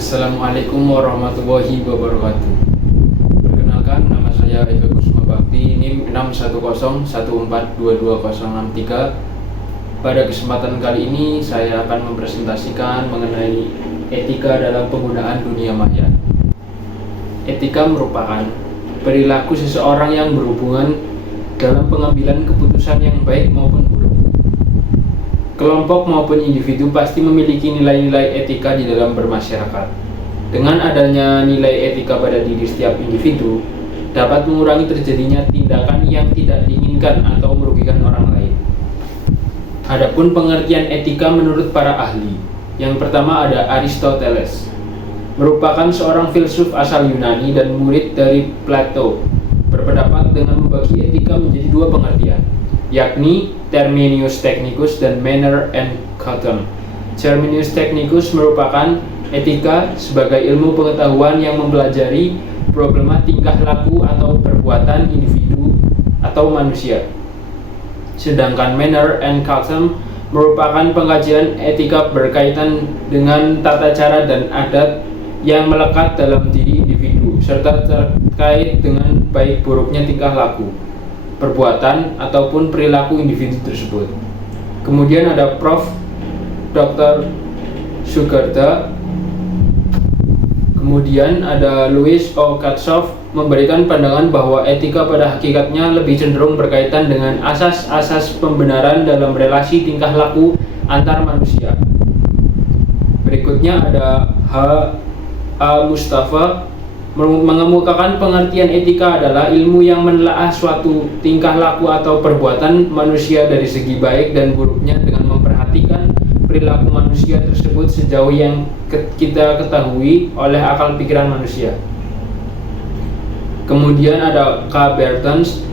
Assalamualaikum warahmatullahi wabarakatuh. Perkenalkan, nama saya Eka Kusuma Bakti, NIM 61014222063. Pada kesempatan kali ini saya akan mempresentasikan mengenai etika dalam penggunaan dunia maya. Etika merupakan perilaku seseorang yang berhubungan dalam pengambilan keputusan yang baik maupun buruk. Kelompok maupun individu pasti memiliki nilai-nilai etika di dalam bermasyarakat. Dengan adanya nilai etika pada diri setiap individu, dapat mengurangi terjadinya tindakan yang tidak diinginkan atau merugikan orang lain. Adapun pengertian etika menurut para ahli, yang pertama ada Aristoteles, merupakan seorang filsuf asal Yunani dan murid dari Plato, berpendapat dengan membagi etika menjadi dua pengertian, yakni terminus technicus dan manner and custom. Terminus technicus merupakan etika sebagai ilmu pengetahuan yang mempelajari problema tingkah laku atau perbuatan individu atau manusia. Sedangkan manner and custom merupakan pengkajian etika berkaitan dengan tata cara dan adat yang melekat dalam diri individu serta terkait dengan baik buruknya tingkah laku, perbuatan ataupun perilaku individu tersebut. Kemudian ada Prof. Dr. Sugarda. Kemudian ada Louis O. Katzoff memberikan pandangan bahwa etika pada hakikatnya lebih cenderung berkaitan dengan asas-asas pembenaran dalam relasi tingkah laku antar manusia. Berikutnya ada H. A. Mustafa mengemukakan pengertian etika adalah ilmu yang menelaah suatu tingkah laku atau perbuatan manusia dari segi baik dan buruknya dengan memperhatikan perilaku manusia tersebut sejauh yang kita ketahui oleh akal pikiran manusia. Kemudian ada K. Bertens.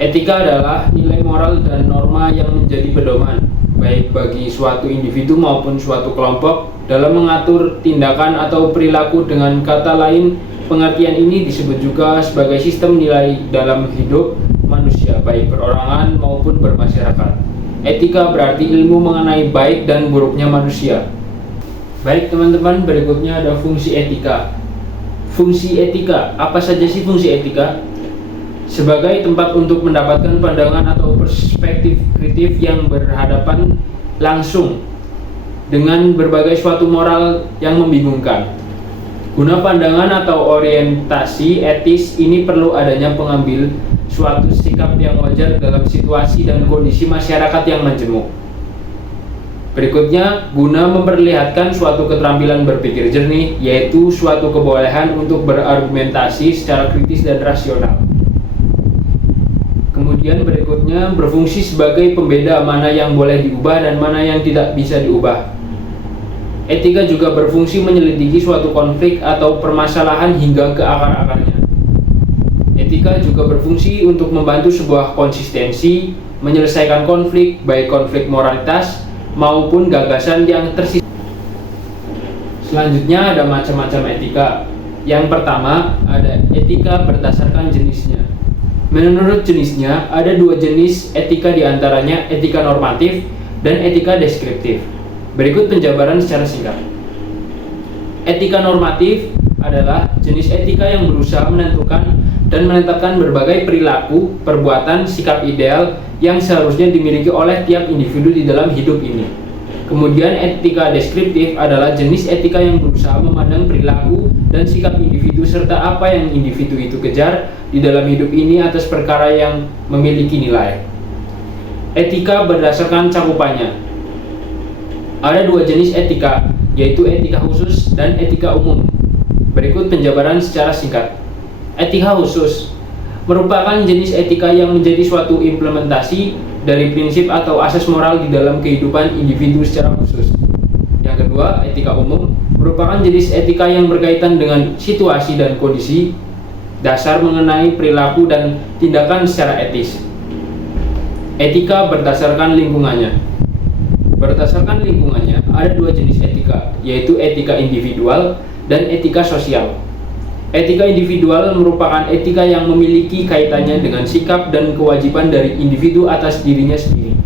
Etika adalah nilai moral dan norma yang menjadi pedoman baik bagi suatu individu maupun suatu kelompok dalam mengatur tindakan atau perilaku. Dengan kata lain, pengertian ini disebut juga sebagai sistem nilai dalam hidup manusia, baik perorangan maupun bermasyarakat. Etika berarti ilmu mengenai baik dan buruknya manusia. Baik teman-teman, berikutnya ada fungsi etika. Fungsi etika, apa saja sih fungsi etika? Sebagai tempat untuk mendapatkan pandangan atau perspektif kritis yang berhadapan langsung dengan berbagai suatu moral yang membingungkan. Guna pandangan atau orientasi etis ini perlu adanya pengambil suatu sikap yang wajar dalam situasi dan kondisi masyarakat yang majemuk. Berikutnya, guna memperlihatkan suatu keterampilan berpikir jernih, yaitu suatu kebolehan untuk berargumentasi secara kritis dan rasional. Kemudian berikutnya berfungsi sebagai pembeda mana yang boleh diubah dan mana yang tidak bisa diubah. Etika juga berfungsi menyelidiki suatu konflik atau permasalahan hingga ke akar-akarnya. Etika juga berfungsi untuk membantu sebuah konsistensi menyelesaikan konflik, baik konflik moralitas maupun gagasan yang tersisa. Selanjutnya ada macam-macam etika. Yang pertama ada etika berdasarkan jenisnya. Menurut jenisnya, ada dua jenis etika, diantaranya etika normatif dan etika deskriptif. Berikut penjabaran secara singkat. Etika normatif adalah jenis etika yang berusaha menentukan dan menetapkan berbagai perilaku, perbuatan, sikap ideal yang seharusnya dimiliki oleh tiap individu di dalam hidup ini. Kemudian etika deskriptif adalah jenis etika yang berusaha memandang perilaku dan sikap individu serta apa yang individu itu kejar di dalam hidup ini atas perkara yang memiliki nilai. Etika berdasarkan cakupannya. Ada dua jenis etika, yaitu etika khusus dan etika umum. Berikut penjabaran secara singkat. Etika khusus merupakan jenis etika yang menjadi suatu implementasi dari prinsip atau asas moral di dalam kehidupan individu secara khusus. Yang kedua, etika umum merupakan jenis etika yang berkaitan dengan situasi dan kondisi dasar mengenai perilaku dan tindakan secara etis. Etika berdasarkan lingkungannya. Berdasarkan lingkungannya, ada dua jenis etika, yaitu etika individual dan etika sosial. Etika individual merupakan etika yang memiliki kaitannya dengan sikap dan kewajiban dari individu atas dirinya sendiri.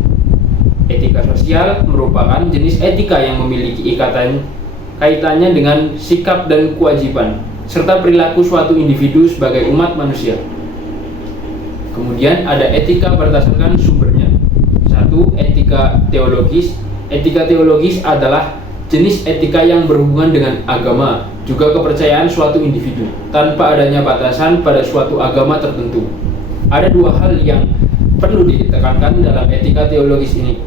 Etika sosial merupakan jenis etika yang memiliki ikatan kaitannya dengan sikap dan kewajiban, serta perilaku suatu individu sebagai umat manusia. Kemudian ada etika berdasarkan sumbernya. 1. Etika teologis. Etika teologis adalah jenis etika yang berhubungan dengan agama, juga kepercayaan suatu individu, tanpa adanya batasan pada suatu agama tertentu. Ada dua hal yang perlu ditekankan dalam etika teologis ini.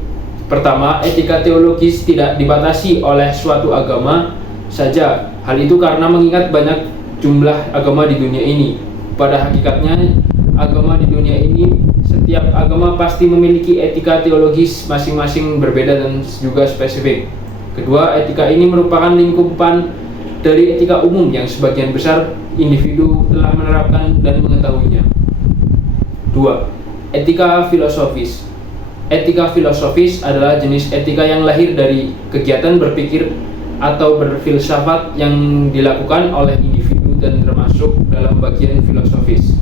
Pertama, etika teologis tidak dibatasi oleh suatu agama saja. Hal itu karena mengingat banyak jumlah agama di dunia ini. Pada hakikatnya, agama di dunia ini, setiap agama pasti memiliki etika teologis masing-masing berbeda dan juga spesifik. Kedua, etika ini merupakan lingkupan dari etika umum yang sebagian besar individu telah menerapkan dan mengetahuinya. 2. Etika filosofis. Etika filosofis adalah jenis etika yang lahir dari kegiatan berpikir atau berfilsafat yang dilakukan oleh individu dan termasuk dalam bagian filosofis.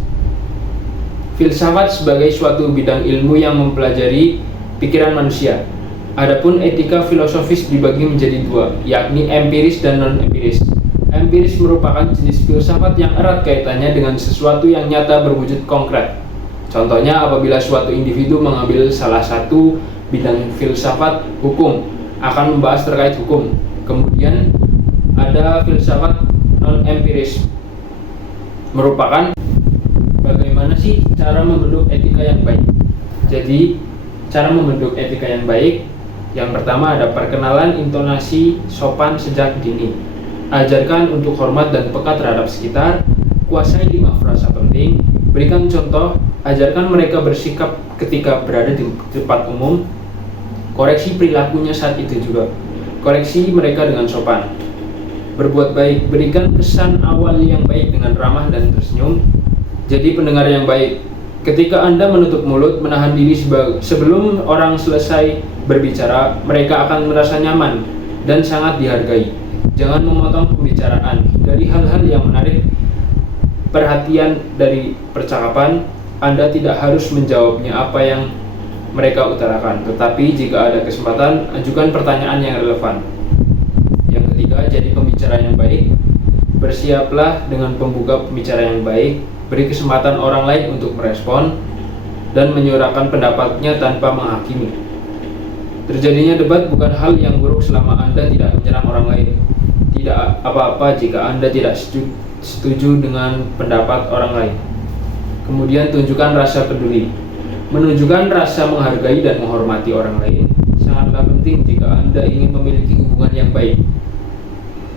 Filsafat sebagai suatu bidang ilmu yang mempelajari pikiran manusia. Adapun etika filosofis dibagi menjadi dua, yakni empiris dan non-empiris. Empiris merupakan jenis filsafat yang erat kaitannya dengan sesuatu yang nyata berwujud konkret. Contohnya apabila suatu individu mengambil salah satu bidang filsafat hukum, akan membahas terkait hukum. Kemudian ada filsafat non-empiris, merupakan bagaimana sih cara membentuk etika yang baik. Jadi, cara membentuk etika yang baik, yang pertama ada perkenalan intonasi sopan sejak dini. Ajarkan untuk hormat dan peka terhadap sekitar. Kuasai 5 frasa penting. Berikan contoh. Ajarkan mereka bersikap ketika berada di tempat umum. Koreksi perilakunya saat itu juga. Koreksi mereka dengan sopan. Berbuat baik. Berikan kesan awal yang baik dengan ramah dan tersenyum. Jadi pendengar yang baik. Ketika Anda menutup mulut, menahan diri sebelum orang selesai berbicara, mereka akan merasa nyaman dan sangat dihargai. Jangan memotong pembicaraan. Hindari hal-hal yang menarik perhatian dari percakapan. Anda tidak harus menjawabnya apa yang mereka utarakan, tetapi jika ada kesempatan, ajukan pertanyaan yang relevan. Yang ketiga, jadi pembicara yang baik. Bersiaplah dengan pembuka pembicara yang baik. Beri kesempatan orang lain untuk merespon dan menyuarakan pendapatnya tanpa menghakimi. Terjadinya debat bukan hal yang buruk selama Anda tidak menyerang orang lain. Tidak apa-apa jika Anda tidak setuju dengan pendapat orang lain. Kemudian tunjukkan rasa peduli. Menunjukkan rasa menghargai dan menghormati orang lain sangatlah penting jika Anda ingin memiliki hubungan yang baik.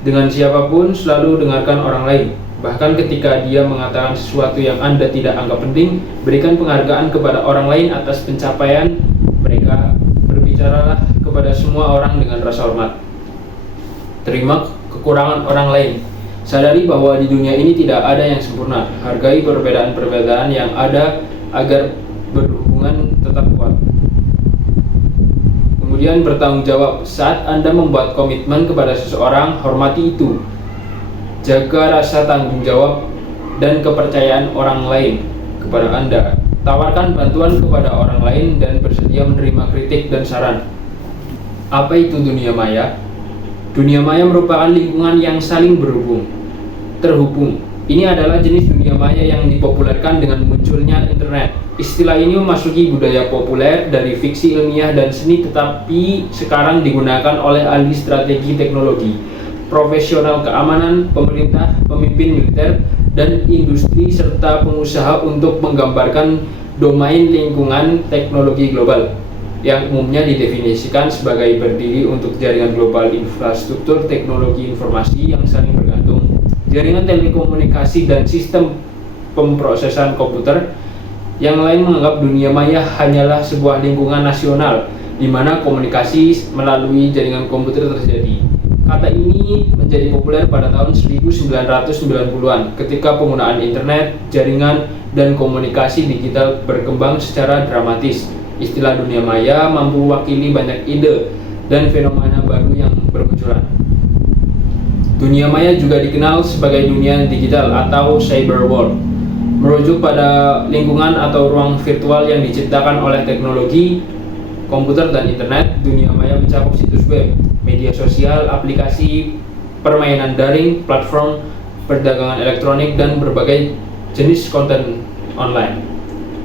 Dengan siapapun, selalu dengarkan orang lain. Bahkan ketika dia mengatakan sesuatu yang Anda tidak anggap penting, berikan penghargaan kepada orang lain atas pencapaian mereka. Berbicaralah kepada semua orang dengan rasa hormat. Terima kekurangan orang lain. Sadari bahwa di dunia ini tidak ada yang sempurna. Hargai perbedaan-perbedaan yang ada agar berhubungan tetap kuat. Kemudian bertanggung jawab. Saat Anda membuat komitmen kepada seseorang, hormati itu. Jaga rasa tanggung jawab dan kepercayaan orang lain kepada Anda. Tawarkan bantuan kepada orang lain dan bersedia menerima kritik dan saran. Apa itu dunia maya? Dunia maya merupakan lingkungan yang saling terhubung. Ini adalah jenis dunia maya yang dipopulerkan dengan munculnya internet. Istilah ini memasuki budaya populer dari fiksi ilmiah dan seni, tetapi sekarang digunakan oleh ahli strategi teknologi, profesional keamanan, pemerintah, pemimpin militer, dan industri serta pengusaha untuk menggambarkan domain lingkungan teknologi global yang umumnya didefinisikan sebagai berdiri untuk jaringan global infrastruktur teknologi informasi yang saling bergantung, jaringan telekomunikasi dan sistem pemrosesan komputer. Yang lain menganggap dunia maya hanyalah sebuah lingkungan nasional di mana komunikasi melalui jaringan komputer terjadi. Kata ini menjadi populer pada tahun 1990-an ketika penggunaan internet, jaringan, dan komunikasi digital berkembang secara dramatis. Istilah dunia maya mampu mewakili banyak ide dan fenomena baru yang bermunculan. Dunia maya juga dikenal sebagai dunia digital atau cyber world, merujuk pada lingkungan atau ruang virtual yang diciptakan oleh teknologi, komputer, dan internet. Dunia maya mencakup situs web, media sosial, aplikasi permainan daring, platform perdagangan elektronik, dan berbagai jenis konten online.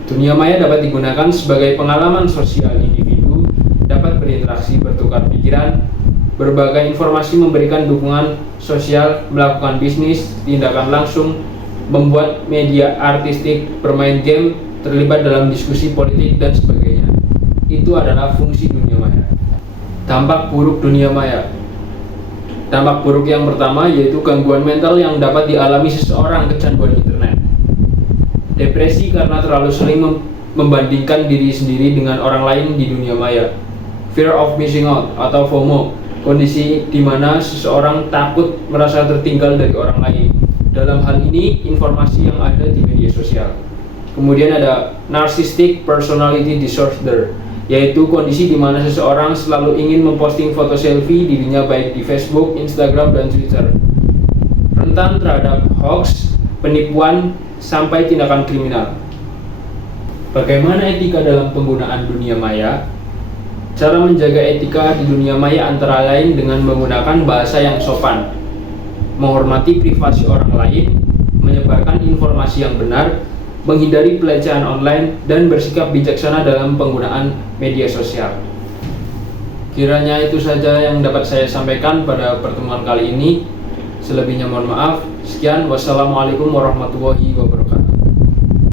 Dunia maya dapat digunakan sebagai pengalaman sosial individu, dapat berinteraksi, bertukar pikiran, berbagai informasi, memberikan dukungan sosial, melakukan bisnis, tindakan langsung, membuat media artistik, bermain game, terlibat dalam diskusi politik, dan sebagainya. Itu adalah fungsi dunia maya. Dampak buruk dunia maya. Dampak buruk yang pertama yaitu gangguan mental yang dapat dialami seseorang kecanduan internet. Depresi karena terlalu sering membandingkan diri sendiri dengan orang lain di dunia maya. Fear of missing out atau FOMO, kondisi di mana seseorang takut merasa tertinggal dari orang lain. Dalam hal ini, informasi yang ada di media sosial. Kemudian ada narcissistic personality disorder, yaitu kondisi di mana seseorang selalu ingin memposting foto selfie dirinya baik di Facebook, Instagram, dan Twitter. Rentan terhadap hoax, penipuan, sampai tindakan kriminal. Bagaimana etika dalam penggunaan dunia maya? Cara menjaga etika di dunia maya antara lain dengan menggunakan bahasa yang sopan, menghormati privasi orang lain, menyebarkan informasi yang benar, menghindari pelecehan online, dan bersikap bijaksana dalam penggunaan media sosial. Kiranya itu saja yang dapat saya sampaikan pada pertemuan kali ini. Selebihnya mohon maaf. Sekian, wassalamualaikum warahmatullahi wabarakatuh.